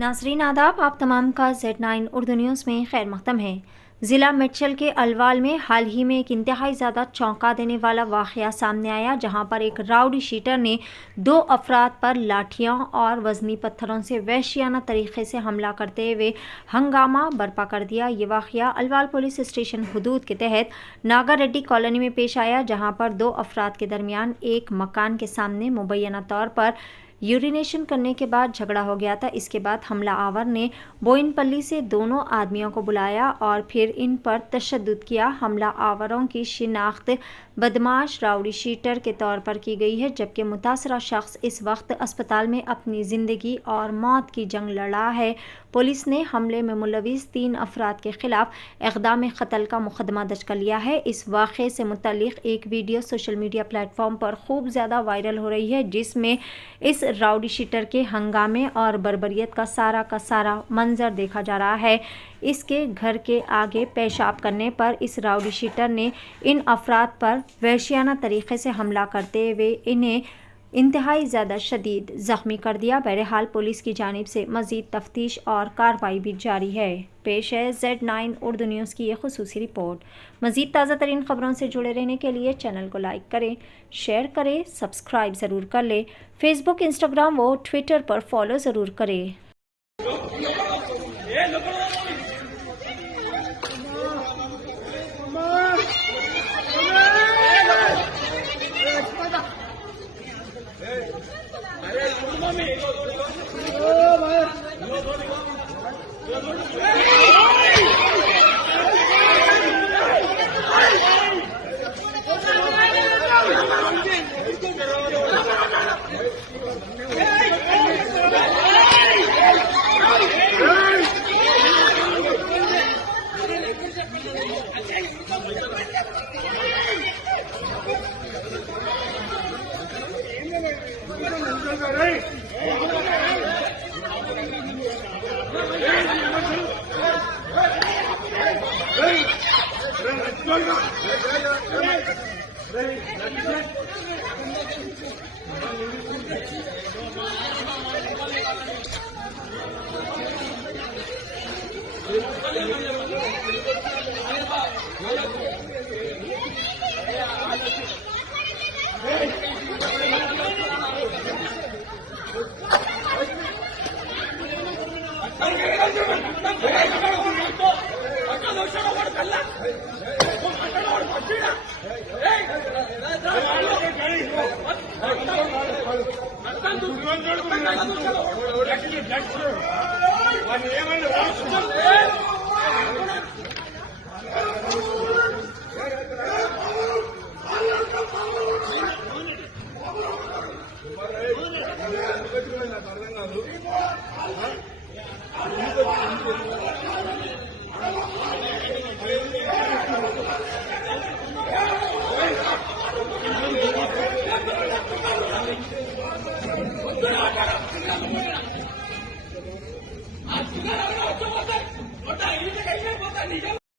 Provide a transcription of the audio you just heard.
नाज़रीन आदाब, आप तमाम का Z9 उर्दू न्यूज़ में खैर मक़दम है। ज़िला मेडचल के अलवाल में हाल ही में एक इंतहाई ज़्यादा चौंका देने वाला वाक़या सामने आया, जहां पर एक राउडी शीटर ने 2 अफराद पर लाठियों और वज़नी पत्थरों से वहशियाना तरीक़े से हमला करते हुए हंगामा बर्पा कर दिया। ये वाक़या अलवाल पुलिस स्टेशन हदूद के तहत नागा रेड्डी कॉलोनी में पेश आया, जहां पर 2 अफराद के दरमियान एक मकान के सामने मुबैना तौर पर यूरिनेशन करने के बाद झगड़ा हो गया था। इसके बाद हमला आवर ने बोइनपल्ली से दोनों आदमियों को बुलाया और फिर इन पर तशद्दुद किया। हमला आवरों की शिनाख्त बदमाश राउडी शीटर के तौर पर की गई है, जबकि मुतासरा शख्स इस वक्त अस्पताल में अपनी ज़िंदगी और मौत की जंग लड़ा है। पुलिस ने हमले में मुलविस 3 अफराद के खिलाफ इक़दाम क़त्ल का मुकदमा दर्ज कर लिया है। इस वाक़े से मुतल्लिक़ एक वीडियो सोशल मीडिया प्लेटफॉर्म पर खूब ज़्यादा वायरल हो रही है, जिसमें इस राउडी शीटर के हंगामे और बर्बरियत का सारा मंजर देखा जा रहा है। इसके घर के आगे पेशाब करने पर इस राउडी शीटर ने इन अफराद पर वहशियाना तरीक़े से हमला करते हुए इन्हें इंतहाई ज़्यादा शदीद ज़ख्मी कर दिया। बहरहाल पुलिस की जानिब से मज़ीद तफ्तीश और कार्रवाई भी जारी है। पेश है Z9 उर्दू न्यूज़ की ये खुसूसी रिपोर्ट। मज़ीद ताज़ा तरीन ख़बरों से जुड़े रहने के लिए चैनल को लाइक करें, शेयर करें, सब्सक्राइब ज़रूर कर लें। फेसबुक, इंस्टाग्राम व ट्विटर पर फॉलो ज़रूर करें। ఏమైనా